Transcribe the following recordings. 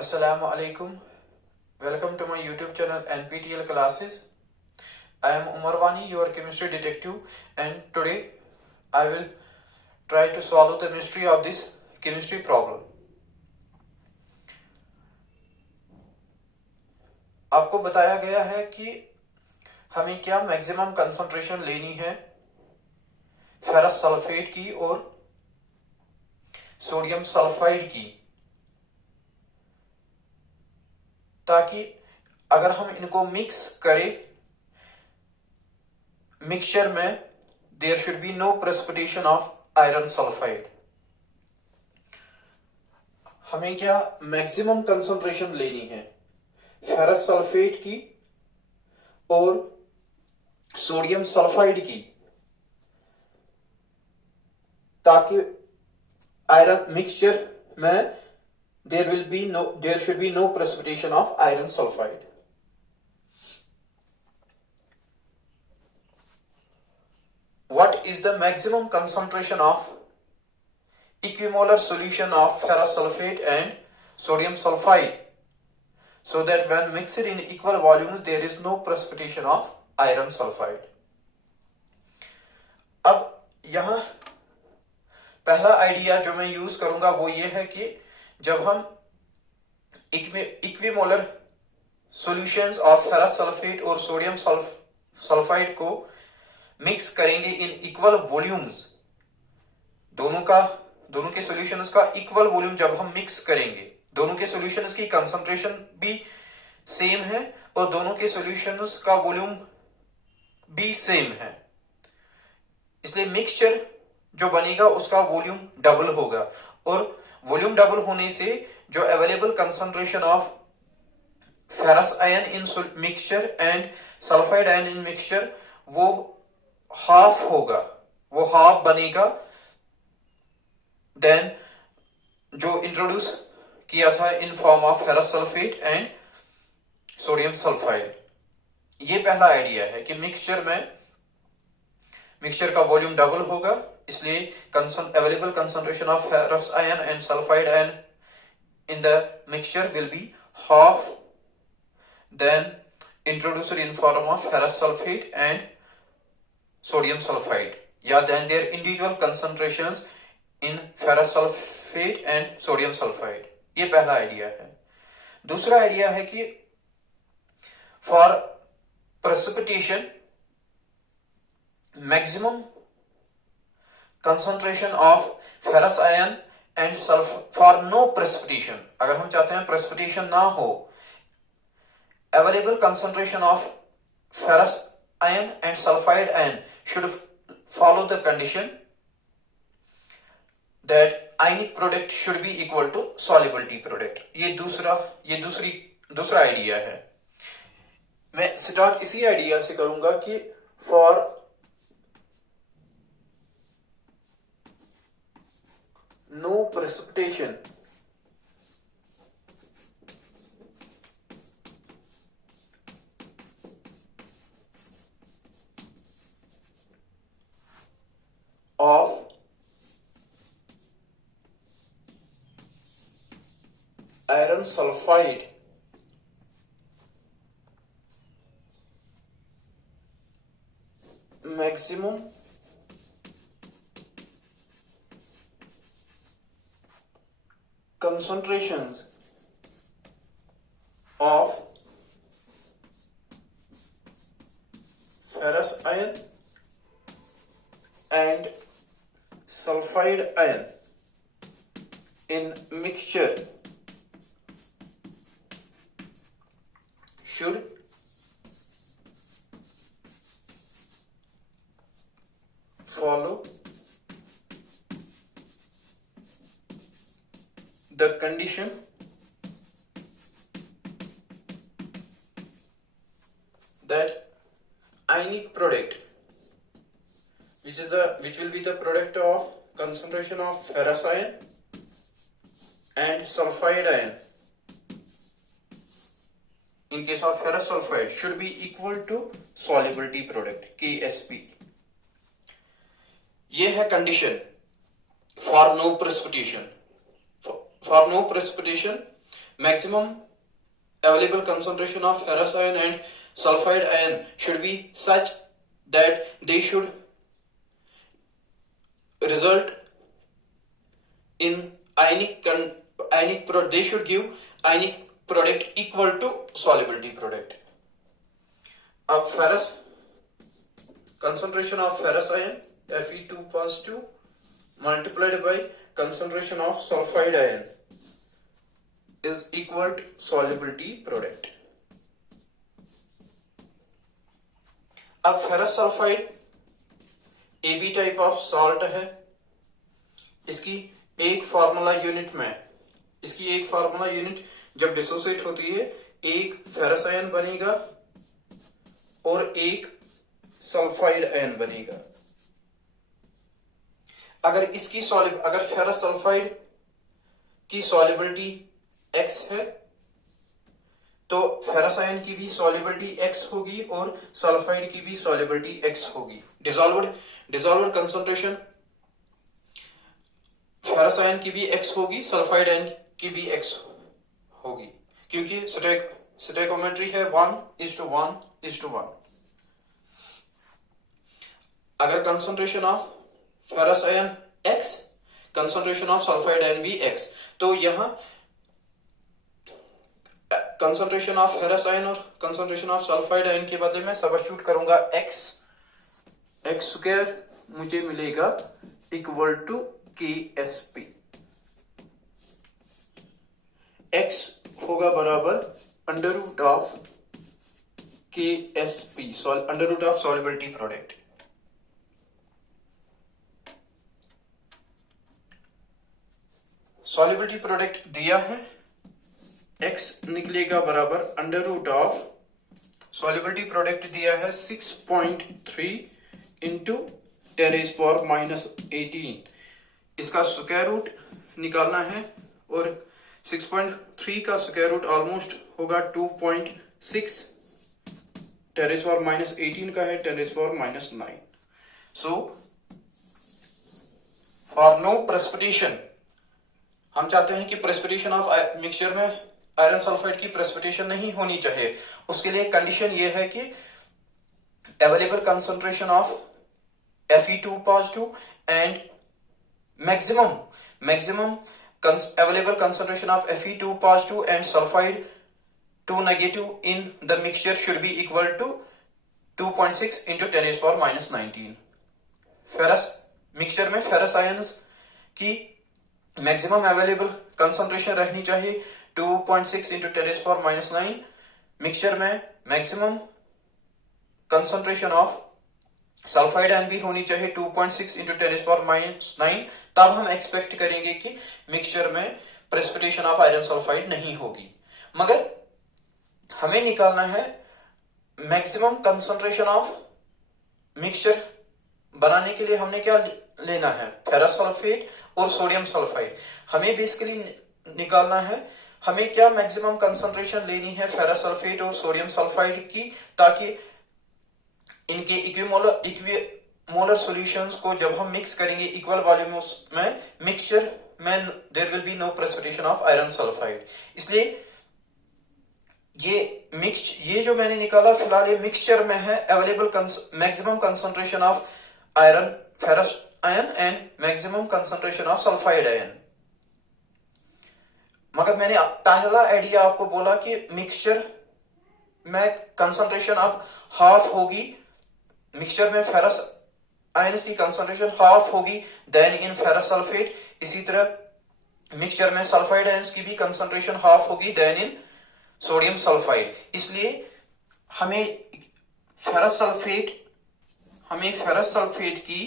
Assalamu alaikum. Welcome to my YouTube channel NPTEL classes. I am Umar Wani, your chemistry detective, and today I will try to solve the mystery of this chemistry problem. आपको बताया गया है कि हमें क्या maximum concentration लेनी है ferrous sulphate की और सोडियम सल्फाइड की, ताकि अगर हम इनको मिक्स करें मिक्सचर में there should be no precipitation of iron sulphide. हमें क्या मैक्सिमम कंसंट्रेशन लेनी है फेरस सल्फेट की और सोडियम सल्फाइड की, ताकि आयरन मिक्सचर में there should be no precipitation of iron sulfide. What is the maximum concentration of equimolar solution of ferrous sulfate and sodium sulfide, so that when mixed in equal volumes there is no precipitation of iron sulfide? अब यहां पहला idea जो मैं use करूंगा वो ये है कि जब हम equimolar solutions of ferrous sulphate और सोडियम सल्फाइड को मिक्स करेंगे इन इक्वल वॉल्यूम्स, दोनों के सॉल्यूशंस का इक्वल वॉल्यूम जब हम मिक्स करेंगे, दोनों के सॉल्यूशंस की कंसंट्रेशन भी सेम है और दोनों के सॉल्यूशंस का वॉल्यूम भी सेम है, इसलिए मिक्सचर जो बनेगा उसका वॉल्यूम डबल होगा, और वॉल्यूम डबल होने से जो available concentration of ferrous ion in mixture and sulphide ion in mixture वो हाफ होगा, वो हाफ बनेगा देन जो इंट्रोड्यूस किया था in form of ferrous sulphate and sodium sulphide. ये पहला आइडिया है कि मिक्सचर का वॉल्यूम डबल होगा, इसलिए available concentration of ferrous ion and sulphide ion in the mixture will be half then introduced in form of ferrous sulfate and sodium sulfide, या then their individual concentrations in ferrous sulfate and sodium sulfide। ये पहला idea है। दूसरा idea है कि for precipitation maximum concentration of ferrous ion and for no precipitation, अगर हम चाहते हैं प्रेसिपिटेशन ना हो, available concentration of ferrous ion and sulphide ion should follow the condition that ionic product should be equal to solubility product. ये दूसरा idea है। मैं स्टार्ट इसी आइडिया से करूंगा कि for no precipitation of iron sulfide maximum concentrations of ferrous ion and sulfide ion in mixture should follow the condition that ionic product, which will be the product of concentration of ferrous ion and sulfide ion in case of ferrous sulfide, should be equal to solubility product KSP। ये है condition for no precipitation। For no precipitation maximum available concentration of ferrous ion and sulfide ion should be such that they should result in they should give ionic product equal to solubility product. अब ferrous concentration of ferrous ion Fe2 positive multiplied by concentration of sulfide ion is equal to solubility product. अब ferrous sulfide AB type of salt है, इसकी एक formula unit जब dissociate होती है एक ferrous ion बनेगा और एक सल्फाइड आयन बनेगा। अगर फेरस सल्फाइड की सॉल्युबिलिटी X है तो फेरस आयन की भी सॉल्युबिलिटी X होगी और सल्फाइड की भी सॉल्युबिलिटी X होगी। डिसॉल्व्ड कंसंट्रेशन फेरस आयन की भी X होगी, सल्फाइड आयन की भी X होगी, क्योंकि स्टोइकोमेट्री है 1:1:1। अगर concentration of ferrous ion X, concentration of sulphide ion भी X, तो यहां कंसंट्रेशन ऑफ फेरस आयन और कंसंट्रेशन ऑफ सल्फाइड आयन के बदले में सब्स्टिट्यूट करूंगा x स्क्वायर, मुझे मिलेगा इक्वल टू KSP। x होगा बराबर under root of KSP, under root of solubility product. Solubility product दिया है, x निकलेगा बराबर under root of solubility product दिया है 6.3 इंटू 10⁻⁻18। इसका स्क्वायर रूट निकालना है और 6.3 का स्क्वायर रूट ऑलमोस्ट होगा 2.6, 10⁻⁻18 का है 10⁻⁹। सो फॉर नो प्रेसिपिटेशन, हम चाहते हैं कि प्रेसिपिटेशन ऑफ मिक्सचर में आयरन सल्फाइड की प्रेसिपिटेशन नहीं होनी चाहिए। उसके लिए कंडीशन यह है कि available concentration of Fe2 positive and maximum available concentration of Fe2 positive and sulfide 2 negative in the mixture should be equal to 2.6 into 10⁻⁻19। Ferrous mixture में फेरस आयंस की मैक्सिमम अवेलेबल कंसंट्रेशन रहनी चाहिए 2.6 into 10⁻⁻9। Mixture में maximum concentration of sulphide ion भी होनी चाहिए 2.6 into 10⁻⁹। तब हम एक्सपेक्ट करेंगे कि मिक्सचर में प्रेसिपिटेशन ऑफ आयरन सल्फाइड नहीं होगी। मगर हमें निकालना है मैक्सिमम कंसंट्रेशन ऑफ मिक्सचर बनाने के लिए हमने क्या लेना है, फेरस सल्फेट और सोडियम सल्फाइड। हमें बेसिकली निकालना है हमें क्या मैक्सिमम कंसंट्रेशन लेनी है फेरस सल्फेट और सोडियम सल्फाइड की, ताकि इनके इक्विमोलर सॉल्यूशंस को जब हम मिक्स करेंगे इक्वल वॉल्यूम्स में, मिक्सचर में there will be no precipitation of iron sulphide. इसलिए ये जो मैंने निकाला फिलहाल ये मिक्सचर में है available maximum concentration of iron ferrous ion and maximum concentration of sulphide ion. मगर मैंने पहला आइडिया आपको बोला कि मिक्सचर में कंसंट्रेशन अब हाफ होगी, मिक्सचर में फेरस आयंस की कंसंट्रेशन हाफ होगी देन इन फेरस सल्फेट। इसी तरह मिक्सचर में सल्फाइड आयंस की भी कंसंट्रेशन हाफ होगी देन इन सोडियम सल्फाइड। इसलिए हमें फेरस सल्फेट की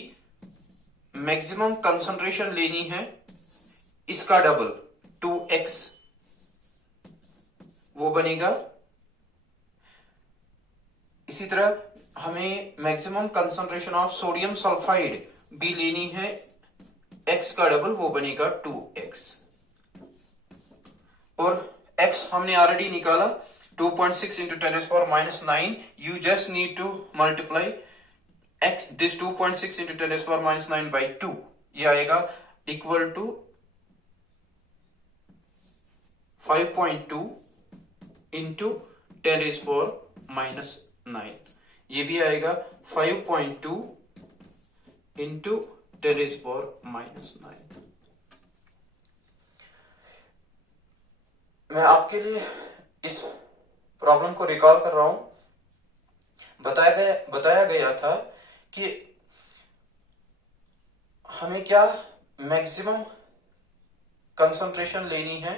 मैक्सिमम कंसंट्रेशन लेनी है, इसका डबल 2x वो बनेगा। इसी तरह हमें maximum concentration of sodium sulphide भी लेनी है, x का डबल वो बनेगा 2x। और x हमने ऑलरेडी निकाला 2.6 into 10⁻⁹। You just need to multiply this 2.6 into 10⁻⁹ by 2। ये आएगा इक्वल टू 5.2 इंटू 10⁻⁻⁹ ये भी आएगा 5.2 इंटू 10⁻⁻⁹। मैं आपके लिए इस प्रॉब्लम को रिकॉल कर रहा हूं। बताया गया था कि हमें क्या मैक्सिमम कंसंट्रेशन लेनी है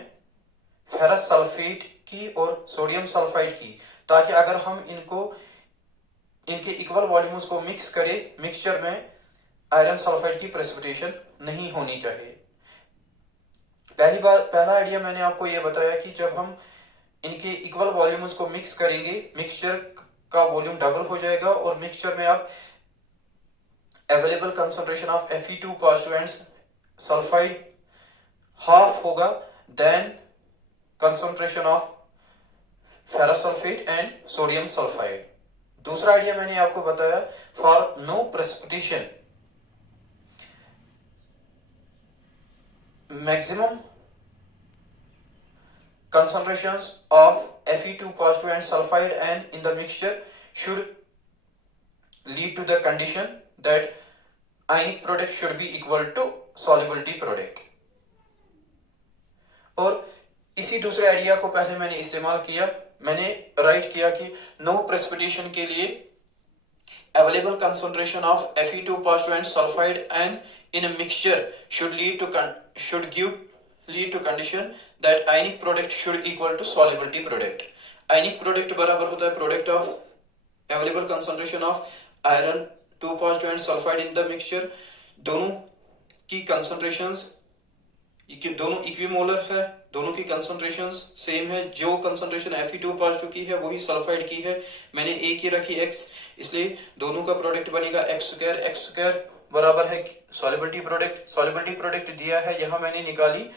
फेरस सल्फेट की और सोडियम सल्फाइड की, ताकि अगर हम इनके इक्वल वॉल्यूम्स को मिक्स करें मिक्सचर में, आयरन सल्फाइड की प्रेसिपिटेशन नहीं होनी चाहिए। पहला आइडिया मैंने आपको यह बताया कि जब हम इनके इक्वल वॉल्यूम्स को मिक्स करेंगे मिक्सचर का वॉल्यूम डबल हो जाएगा और मिक्सचर में अब available concentration of Fe2 positive and sulphide half होगा then concentration of ferrous sulphate and sodium sulphide. दूसरा आइडिया मैंने आपको बताया for no precipitation, maximum concentrations of Fe2 positive and sulfide and in the mixture should lead to the condition that ionic product should be equal to solubility product। और इसी दूसरे idea को पहले मैंने इस्तेमाल किया, मैंने राइट किया कि नो प्रेसिपिटेशन के लिए available concentration of Fe2 positive and sulfide and in a mixture should lead to condition that ionic product should equal to solubility product। ionic product बराबर होता है product of available concentration of iron 2 positive and sulfide in the mixture। दोनों की concentrations दोनों equimolar है, दोनों की concentrations same है। जो कंसंट्रेशन Fe2 पॉजिटिव की है वही सल्फाइड की है, मैंने एक ही रखी x, इसलिए दोनों का प्रोडक्ट बनेगा x² बराबर है सॉल्युबिलिटी प्रोडक्ट दिया है, यहां मैंने निकाली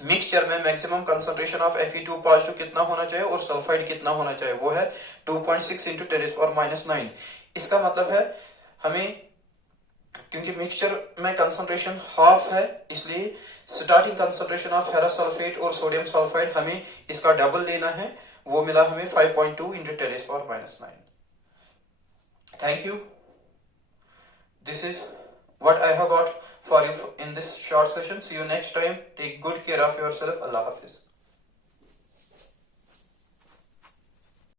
मिक्सचर में maximum concentration of Fe2 positive कितना होना चाहिए और सल्फाइड कितना होना चाहिए, वो है 2.6 इंटू 10⁻⁹। इसका मतलब है हमें, क्योंकि मिक्सचर में कंसंट्रेशन हाफ है, इसलिए starting concentration of ferrous sulphate और सोडियम सल्फाइड हमें इसका डबल लेना है, वो मिला हमें 5.2 into 10⁻⁹। Thank you. This is what I have got for you in this short session. See you next time. Take good care of yourself. Allah Hafiz.